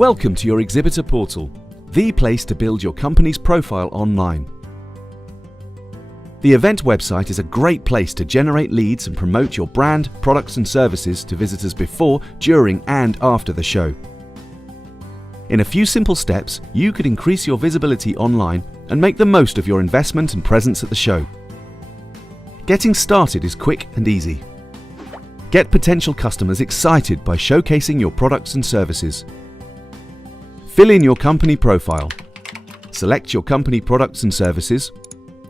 Welcome to your Exhibitor Portal, the place to build your company's profile online. The event website is a great place to generate leads and promote your brand, products and services to visitors before, during and after the show. In a few simple steps, you could increase your visibility online and make the most of your investment and presence at the show. Getting started is quick and easy. Get potential customers excited by showcasing your products and services. Fill in your company profile. Select your company products and services.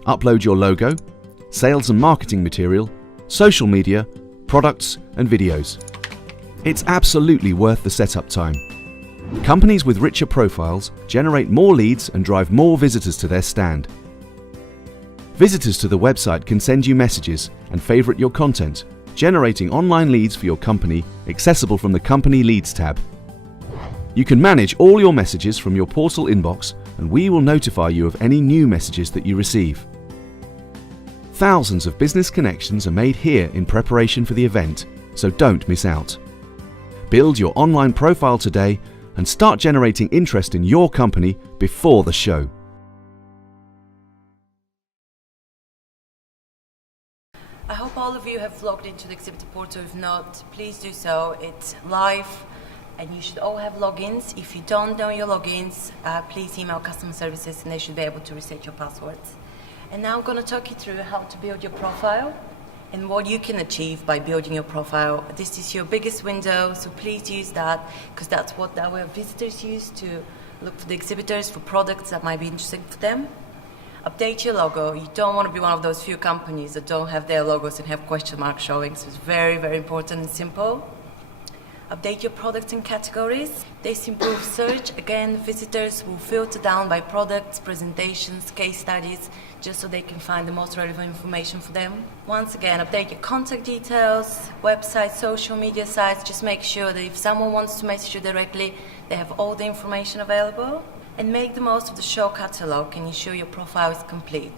Upload your logo, sales and marketing material, social media, products and videos. It's absolutely worth the setup time. Companies with richer profiles generate more leads and drive more visitors to their stand. Visitors to the website can send you messages and favorite your content, generating online leads for your company accessible from the Company Leads tab. You can manage all your messages from your portal inbox and we will notify you of any new messages that you receive. Thousands of business connections are made here in preparation for the event, so don't miss out. Build your online profile today and start generating interest in your company before the show. I hope all of you have logged into the Exhibitor Portal. If not, please do so. It's live and you should all have logins. If you don't know your logins, please email customer services and they should be able to reset your passwords. And now I'm going to talk you through how to build your profile and what you can achieve by building your profile. This is your biggest window, so please use that because that's what our visitors use to look for the exhibitors for products that might be interesting for them. Update your logo. You don't want to be one of those few companies that don't have their logos and have question marks showing, so it's very, very important and simple. Update your products and categories. This improves search. Again, visitors will filter down by products, presentations, case studies, just so they can find the most relevant information for them. Once again, update your contact details, website, social media sites. Just make sure that if someone wants to message you directly, they have all the information available. And make the most of the show catalog and ensure your profile is complete.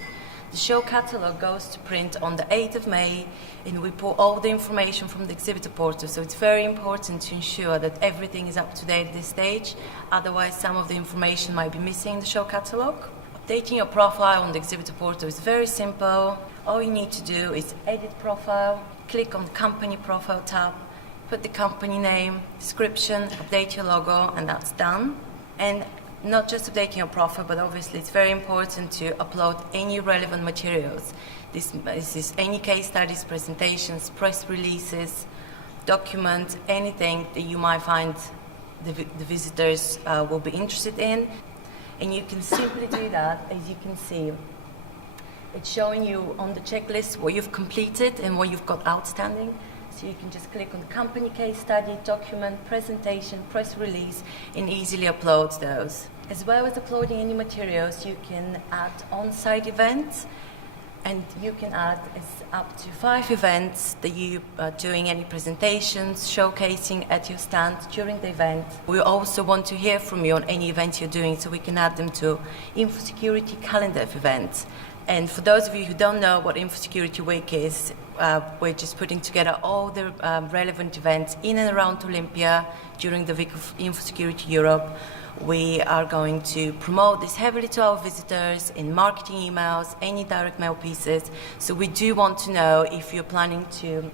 The show catalog goes to print on the 8th of May and we pull all the information from the Exhibitor Portal, so it's very important to ensure that everything is up to date at this stage, otherwise some of the information might be missing in the show catalog. Updating your profile on the Exhibitor Portal is very simple. All you need to do is edit profile, click on the company profile tab, put the company name, description, update your logo, and that's done. And not just updating your profile, but obviously it's very important to upload any relevant materials. This is any case studies, presentations, press releases, documents, anything that you might find the visitors will be interested in. And you can simply do that, as you can see. It's showing you on the checklist what you've completed and what you've got outstanding. So you can just click on the company case study, document, presentation, press release, and easily upload those. As well as uploading any materials, you can add on-site events, and you can add up to 5 events that you are doing any presentations, showcasing at your stand during the event. We also want to hear from you on any events you're doing, so we can add them to Infosecurity calendar of events. And for those of you who don't know what Infosecurity Week is, we're just putting together all the relevant events in and around Olympia during the week of Infosecurity Europe. We are going to promote this heavily to our visitors in marketing emails, any direct mail pieces. So we do want to know if you're planning to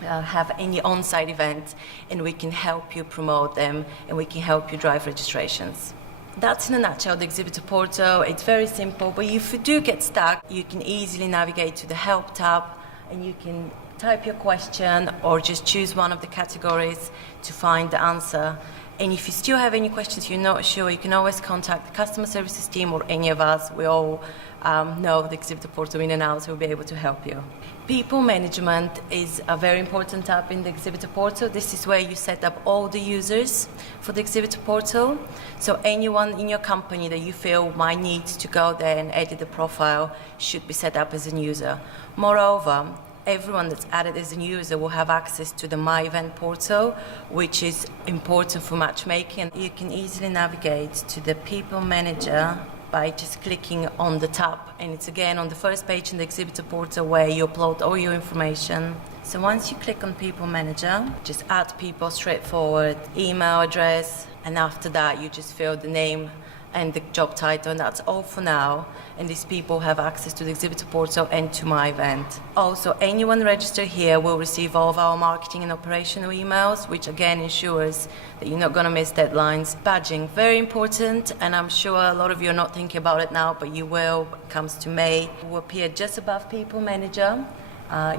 have any on-site events, and we can help you promote them and we can help you drive registrations. That's in a nutshell the Exhibitor Portal. It's very simple, but if you do get stuck, you can easily navigate to the Help tab and you can type your question or just choose one of the categories to find the answer. And if you still have any questions you're not sure, you can always contact the customer services team or any of us. We all know the Exhibitor Portal in and out, so we'll be able to help you. People management is a very important tab in the Exhibitor Portal. This is where you set up all the users for the Exhibitor Portal. So anyone in your company that you feel might need to go there and edit the profile should be set up as a user. Moreover, everyone that's added as a user will have access to the My Event portal, which is important for matchmaking. You can easily navigate to the People Manager by just clicking on the tab, and it's again on the first page in the Exhibitor Portal where you upload all your information. So once you click on People Manager, just add people, straightforward, email address, and after that you just fill the name and the job title, and that's all for now. And these people have access to the Exhibitor Portal and to my event. Also, anyone registered here will receive all of our marketing and operational emails, which again ensures that you're not going to miss deadlines. Badging, very important, and I'm sure a lot of you are not thinking about it now, but you will when it comes to May. It will appear just above People Manager.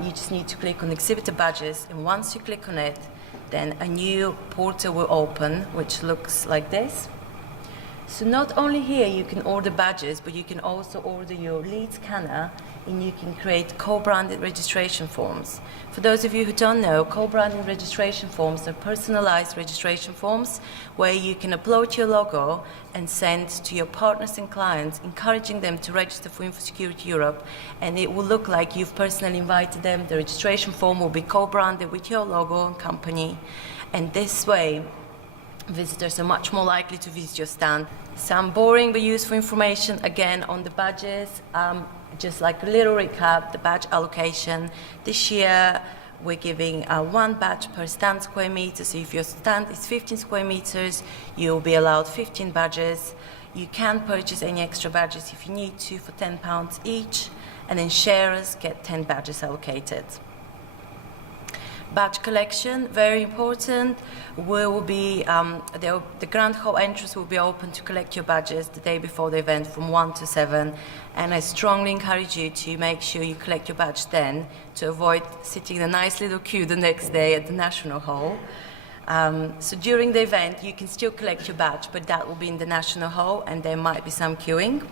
You just need to click on Exhibitor Badges, and once you click on it, then a new portal will open, which looks like this. So not only here you can order badges, but you can also order your lead scanner, and you can create co-branded registration forms. For those of you who don't know, co-branded registration forms are personalized registration forms where you can upload your logo and send to your partners and clients, encouraging them to register for Infosecurity Europe, and it will look like you've personally invited them. The registration form will be co-branded with your logo and company, and this way visitors are much more likely to visit your stand. Some boring but useful information again on the badges. Just like a little recap, the badge allocation. This year we're giving one badge per stand square meter. So if your stand is 15 square meters, you'll be allowed 15 badges. You can purchase any extra badges if you need to for £10 each, and then sharers get 10 badges allocated. Badge collection, very important. Will be the Grand Hall entrance will be open to collect your badges the day before the event from 1 to 7, and I strongly encourage you to make sure you collect your badge then to avoid sitting in a nice little queue the next day at the National Hall. So during the event you can still collect your badge, but that will be in the National Hall and there might be some queuing.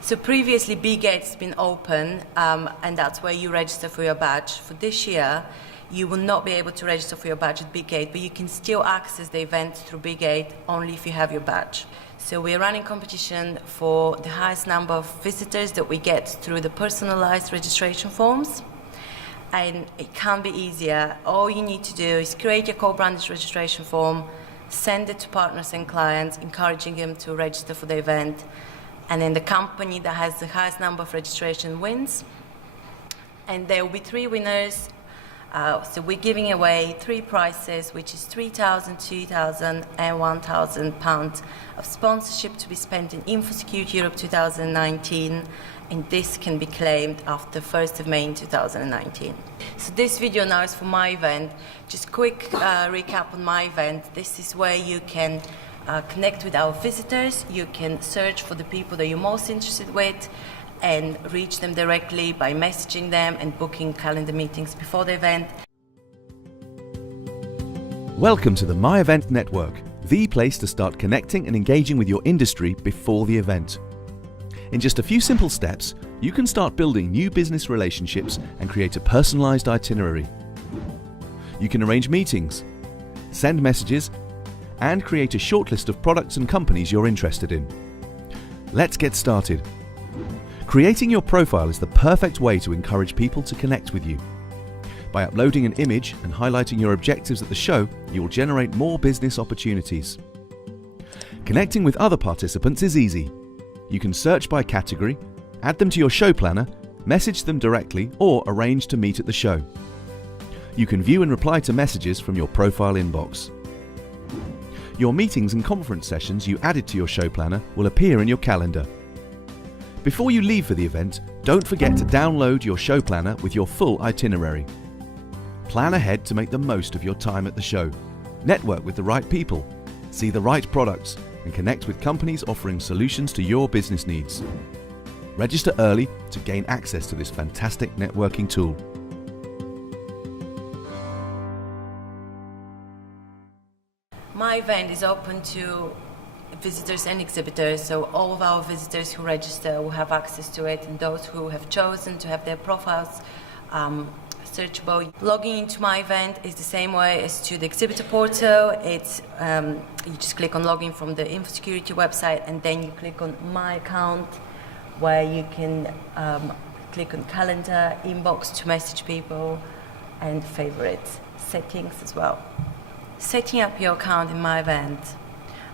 So previously B Gate's been open, and that's where you register for your badge. For this year you will not be able to register for your badge at Big Gate, but you can still access the event through Big Gate only if you have your badge. So we're running competition for the highest number of visitors that we get through the personalized registration forms. And it can't be easier. All you need to do is create your co-branded registration form, send it to partners and clients, encouraging them to register for the event. And then the company that has the highest number of registration wins. And there will be 3 winners. So we're giving away 3 prizes, which is £3,000, £2,000 and £1,000 of sponsorship to be spent in Infosecurity Europe 2019, and this can be claimed after 1st of May in 2019. So this video now is for my event. Just quick recap on my event. This is where you can connect with our visitors. You can search for the people that you're most interested with and reach them directly by messaging them and booking calendar meetings before the event. Welcome to the My Event Network, the place to start connecting and engaging with your industry before the event. In just a few simple steps, you can start building new business relationships and create a personalized itinerary. You can arrange meetings, send messages, and create a shortlist of products and companies you're interested in. Let's get started. Creating your profile is the perfect way to encourage people to connect with you. By uploading an image and highlighting your objectives at the show, you will generate more business opportunities. Connecting with other participants is easy. You can search by category, add them to your show planner, message them directly, or arrange to meet at the show. You can view and reply to messages from your profile inbox. Your meetings and conference sessions you added to your show planner will appear in your calendar. Before you leave for the event, don't forget to download your show planner with your full itinerary. Plan ahead to make the most of your time at the show. Network with the right people, see the right products, and connect with companies offering solutions to your business needs. Register early to gain access to this fantastic networking tool. My event is open to visitors and exhibitors, so all of our visitors who register will have access to it, and those who have chosen to have their profiles searchable. Logging into my event is the same way as to the Exhibitor Portal. It's you just click on login from the Infosecurity website, and then you click on My Account, where you can click on Calendar, Inbox to message people, and Favorites, Settings as well. Setting up your account in my event.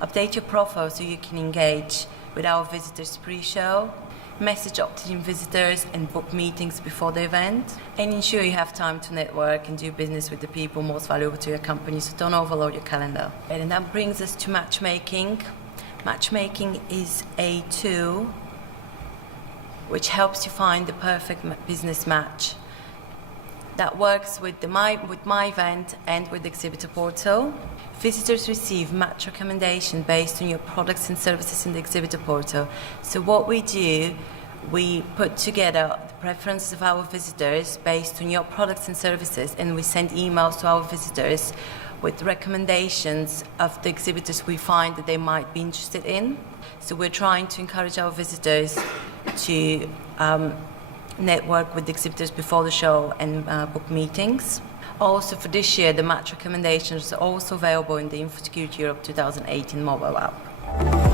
Update your profile so you can engage with our visitors pre-show. message opt-in visitors and book meetings before the event, and ensure you have time to network and do business with the people most valuable to your company, so don't overload your calendar. And that brings us to matchmaking. Matchmaking is a tool which helps you find the perfect business match. That works with my event and with the Exhibitor Portal. Visitors receive match recommendation based on your products and services in the Exhibitor Portal. So what we do, we put together the preferences of our visitors based on your products and services, and we send emails to our visitors with recommendations of the exhibitors we find that they might be interested in. So we're trying to encourage our visitors to network with the exhibitors before the show and book meetings. Also for this year, the match recommendations are also available in the Infosecurity Europe 2018 mobile app.